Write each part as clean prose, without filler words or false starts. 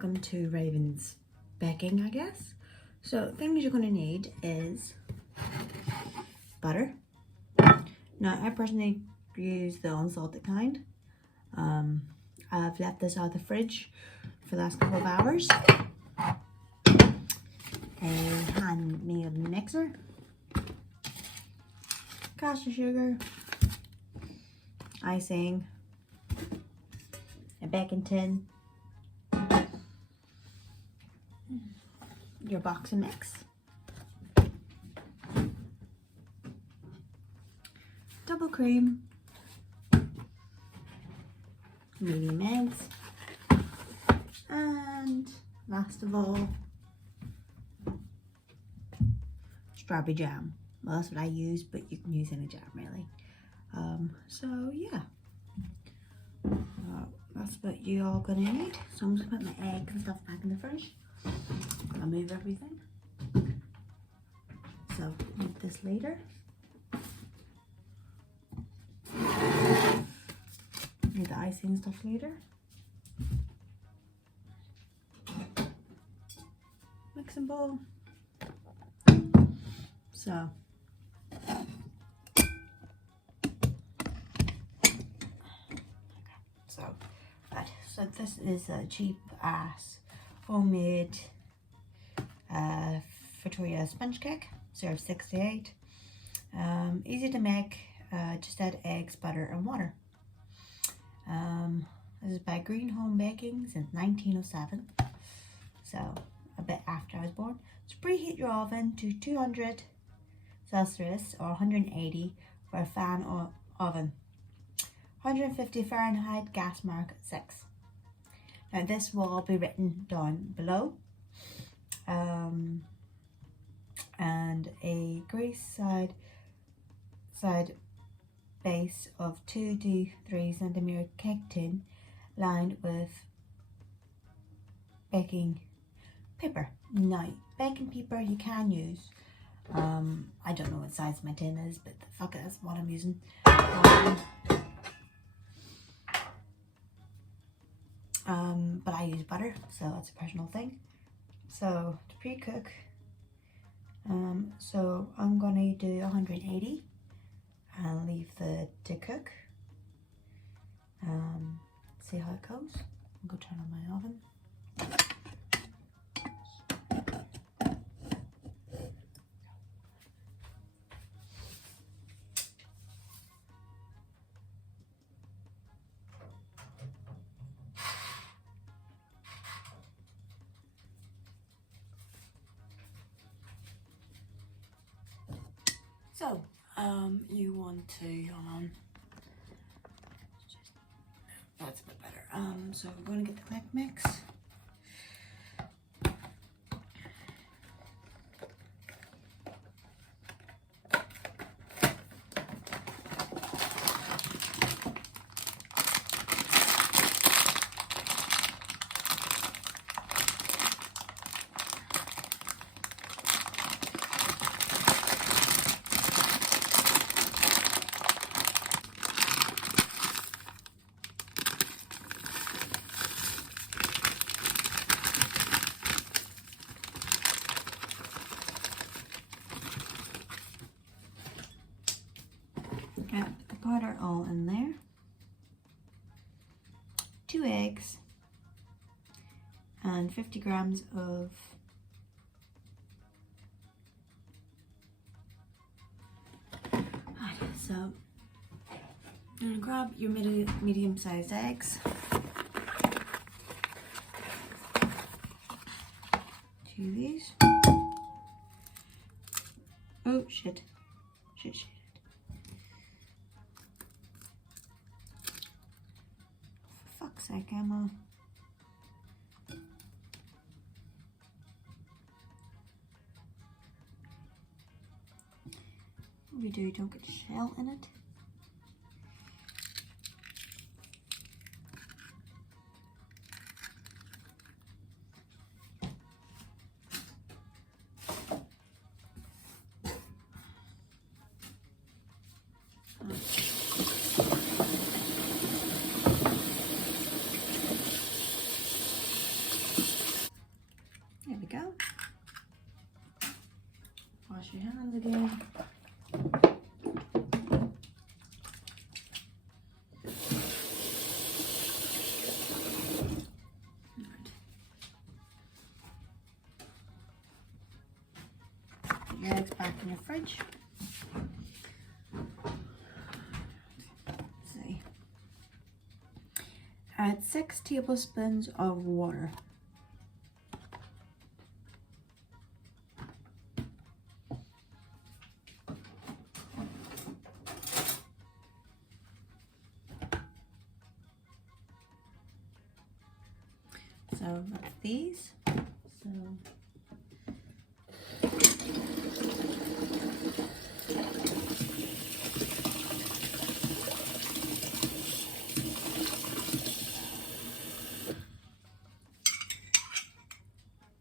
welcome to Raven's baking, I guess. So things you're going to need is butter. Now I personally use the unsalted kind. I've left this out of the fridge for the last couple of hours. A handmade mixer, caster sugar, icing, a baking tin, your box of mix, double cream, medium eggs, and last of all, strawberry jam. Well, that's what I use, but you can use any jam really. So yeah, that's what you all gonna need. So I'm just gonna put my eggs and stuff back in the fridge. I'll move everything. So need this later. Need the icing and stuff later. Mixing bowl. So this is a cheap ass homemade Victoria sponge cake, serve 68. Easy to make, just add eggs, butter and water. This is by Green Home Baking since 1907, so a bit after I was born. So preheat your oven to 200 Celsius or 180 for a fan or oven. 150 Fahrenheit, gas mark 6. Now this will all be written down below. And a grease side base of 2 to 3 centimeter cake tin lined with baking paper. Now baking paper you can use. I don't know what size my tin is, but fuck it, that's what I'm using. But I use butter, so it's a personal thing. So to pre-cook, so I'm gonna do 180 and leave to cook. See how it goes. I'll go turn on my oven. So, you want to, that's a bit better. So we're going to get the cake mix. Get the butter all in there. 2 eggs and 50 grams of so you're gonna grab your medium-sized eggs. 2 of these. Oh shit. Shit. For fuck's sake, Emma. What we do, don't get shell in it. back in the fridge. Let's see. Add 6 tablespoons of water. So that's these. So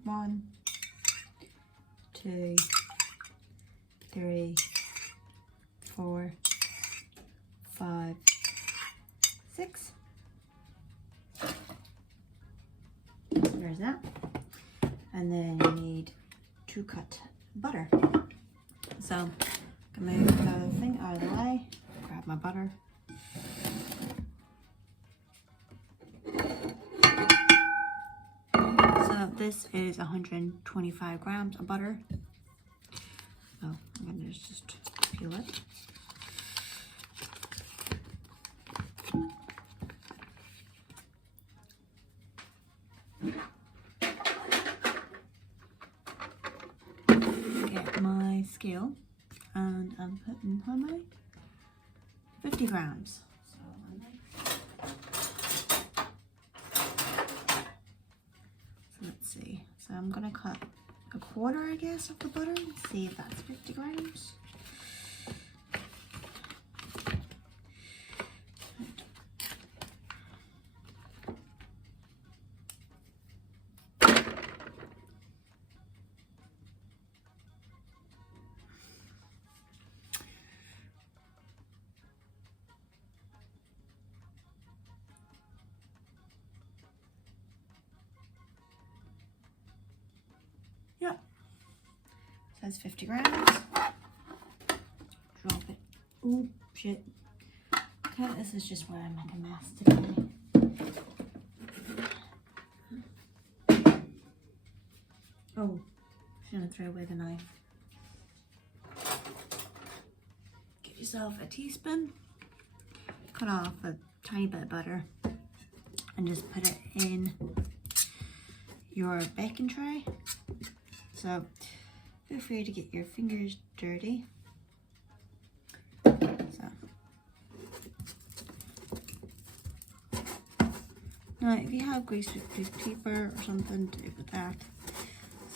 one, 2, 3, 4, 5, 6. There's that. And then you need to cut butter. So I'm gonna move the thing out of the way, grab my butter. So this is 125 grams of butter. So I'm gonna just peel it. Get my scale, and I'm putting how many? 50 grams. So let's see. So I'm gonna cut a quarter, I guess, of the butter and see if that's 50 grams. Yep, so that's 50 grams. Drop it. Oh, shit. Okay, this is just where I make a mess today. Oh, shouldn't throw away the knife. Get yourself a teaspoon. Cut off a tiny bit of butter and just put it in your baking tray. So feel free to get your fingers dirty. So now if you have grease with paper or something, do with that.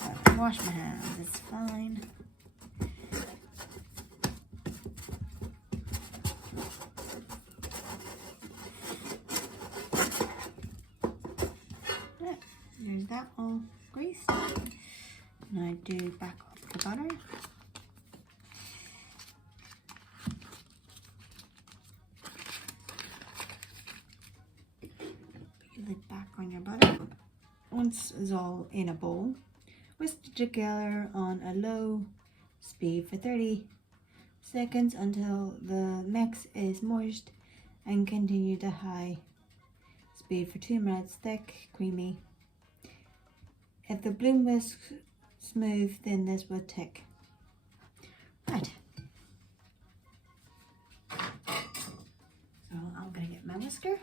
So wash my hands, it's fine. Yeah, there's that all greased. And I do back up the butter. Put your lid back on your butter. Once it's all in a bowl, whisk it together on a low speed for 30 seconds until the mix is moist, and continue to high speed for 2 minutes, thick, creamy. If the bloom whisks smooth, then this will tick. Right. So I'm gonna get my whisker.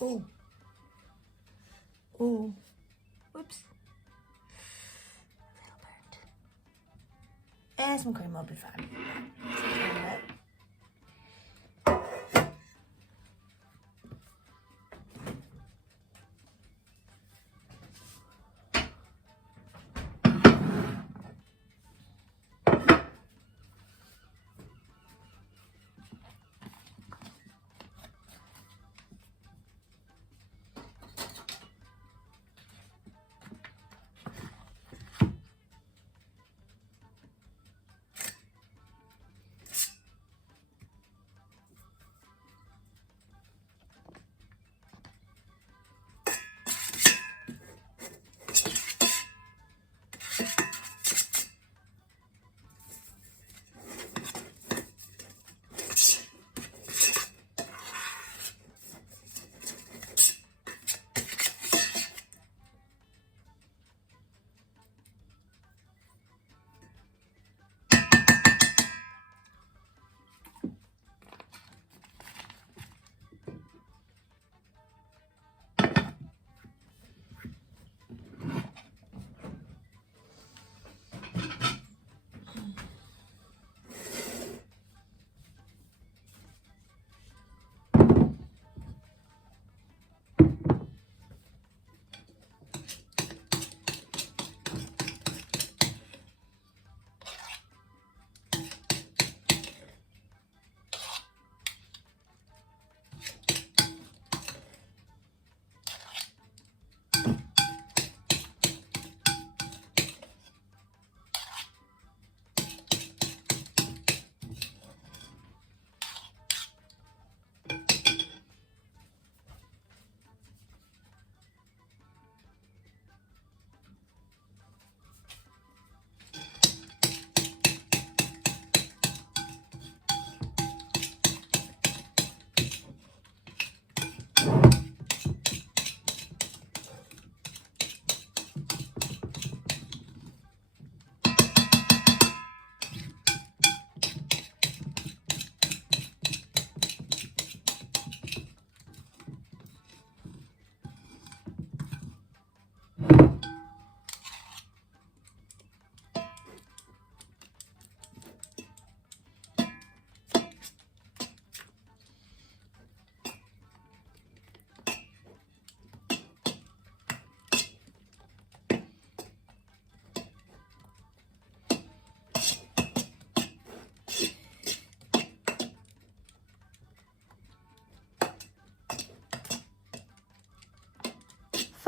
Oh. Oh. Whoops. A little burnt. Some cream will be fine.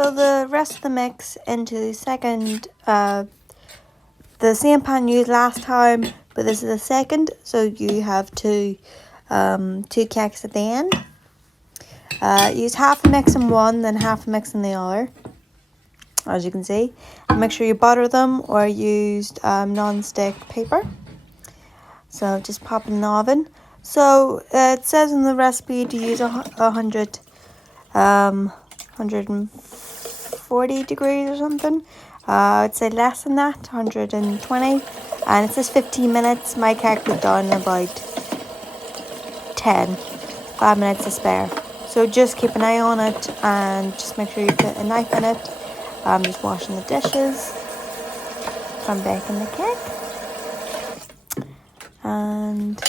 Fill the rest of the mix into the same pan you used last time, but this is the second, so you have two cakes at the end. Use half a mix in one, then half a mix in the other, as you can see. And make sure you butter them or use non-stick paper. So just pop it in the oven. So it says in the recipe to use 140 degrees or something. I'd say less than that, 120. And it says 15 minutes. My cake was done in about 5 minutes to spare. So just keep an eye on it and just make sure you put a knife in it. I'm just washing the dishes from baking the cake. And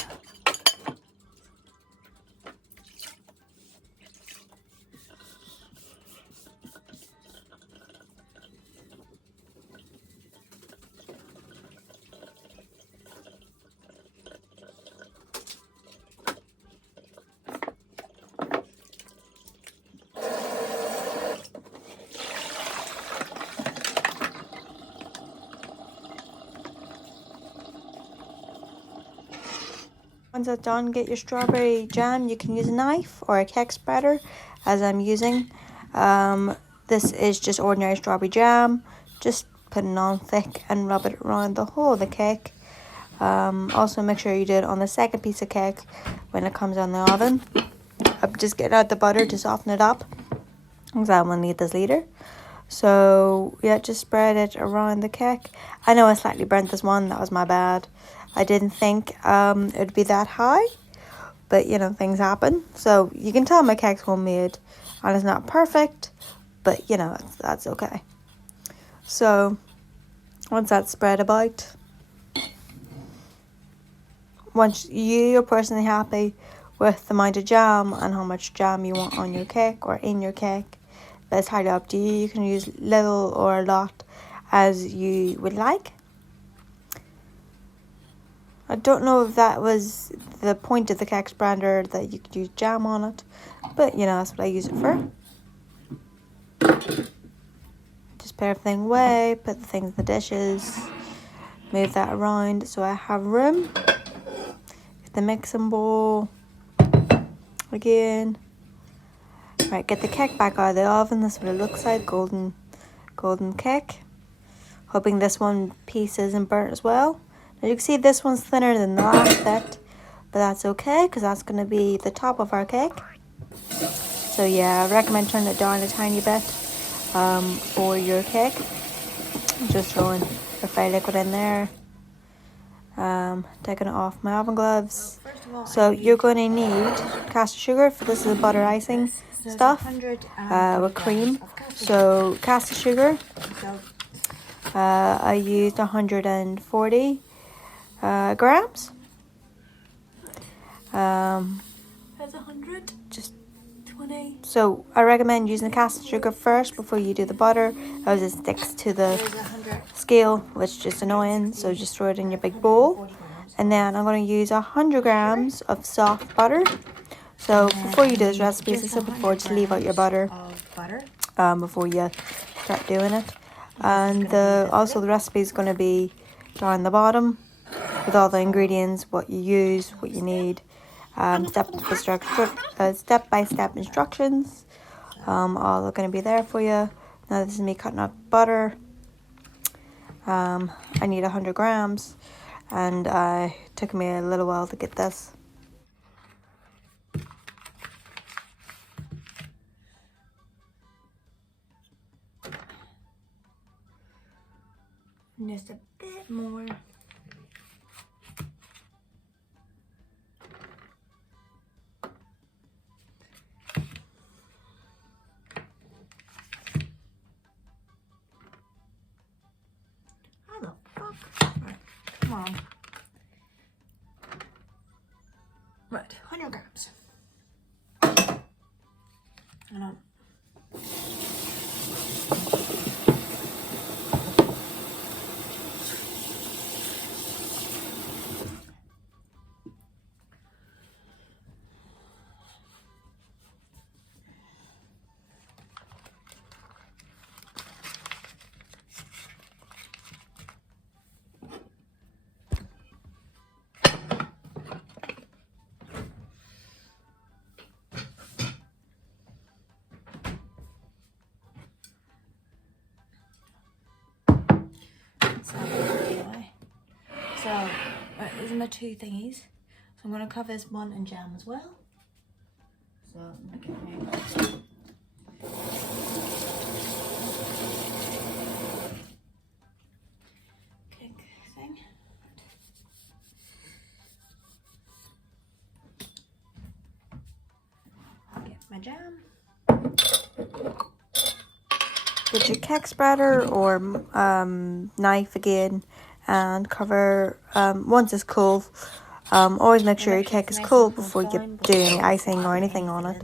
once that's done, get your strawberry jam. You can use a knife or a cake spreader, as I'm using. This is just ordinary strawberry jam. Just put it on thick and rub it around the whole of the cake. Also make sure you do it on the second piece of cake when it comes on the oven. Just get out the butter to soften it up, because I will need this later. So yeah, just spread it around the cake. I know I slightly burnt this one, that was my bad. I didn't think it would be that high, but you know, things happen. So you can tell my cake's homemade and it's not perfect, but you know, that's okay. So once that's spread about, once you're personally happy with the amount of jam and how much jam you want on your cake or in your cake, but it's highly up to you. You can use little or a lot as you would like. I don't know if that was the point of the cake spreader, that you could use jam on it, but you know, that's what I use it for. Just put everything away, put the things in the dishes, move that around so I have room. Get the mixing bowl again. Right, get the cake back out of the oven. That's what it looks like, golden cake. Hoping this one piece isn't burnt as well. Now you can see this one's thinner than the last bit, but that's okay because that's going to be the top of our cake. So yeah, I recommend turning it down a tiny bit for your cake. Just throwing a fry liquid in there. Taking it off my oven gloves. So you're going to need caster sugar. For this is a butter icing stuff with cream. So caster sugar, I used 140 grams. That's 100. Just 20. So I recommend using the caster sugar first before you do the butter, as it sticks to the scale, which is just annoying. So just throw it in your big bowl, and then I'm going to use 100 grams of soft butter. So before you do this recipe, as I said before, just leave out your butter before you start doing it. And also the recipe is going to be down the bottom with all the ingredients, what you use, what you need, step-by-step instructions. All are going to be there for you. Now this is me cutting up butter. I need 100 grams, and it took me a little while to get this. Just a bit more. How the fuck? Right, come on. Right, 100 grams. And so, these are my two thingies. So I'm going to cover this one in jam as well. So I'm going to get my cake thing. I'll get my jam. Get your cake spreader or knife again, and cover once it's cool. Always make sure your cake is cool before you do any icing or anything on it.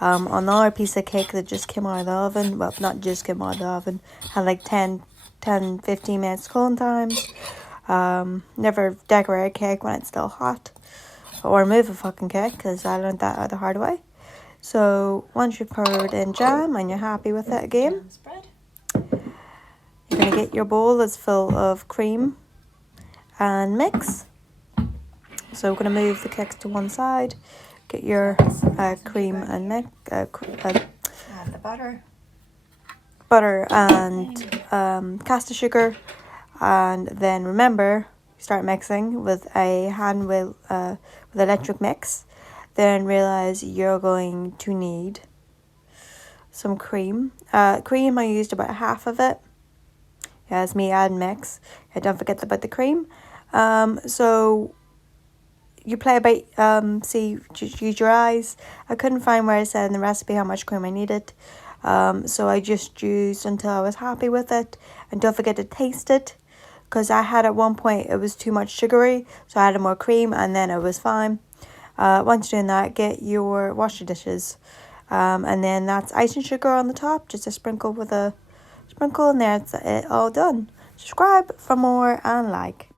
On our piece of cake that just came out of the oven, well, not just came out of the oven, had like 10, 15 minutes cooling times. Never decorate a cake when it's still hot, or move a fucking cake, because I learned that the hard way. So once you've covered in jam and you're happy with it again, you're going to get your bowl that's full of cream and mix. So we're going to move the cakes to one side, get your cream and mix, the butter and caster sugar, and then remember, start mixing with a hand with electric mix. Then realize you're going to need some cream. Cream, I used about half of it. As me add mix. Don't forget about the cream. So you play by see, just use your eyes. I couldn't find where it said in the recipe how much cream I needed. So I just used until I was happy with it. And don't forget to taste it, because I had at one point it was too much sugary, so I added more cream and then it was fine. Once you're doing that, wash your dishes. And then that's icing sugar on the top, just a sprinkle with a sprinkle, and there it's it all done. Subscribe for more and like.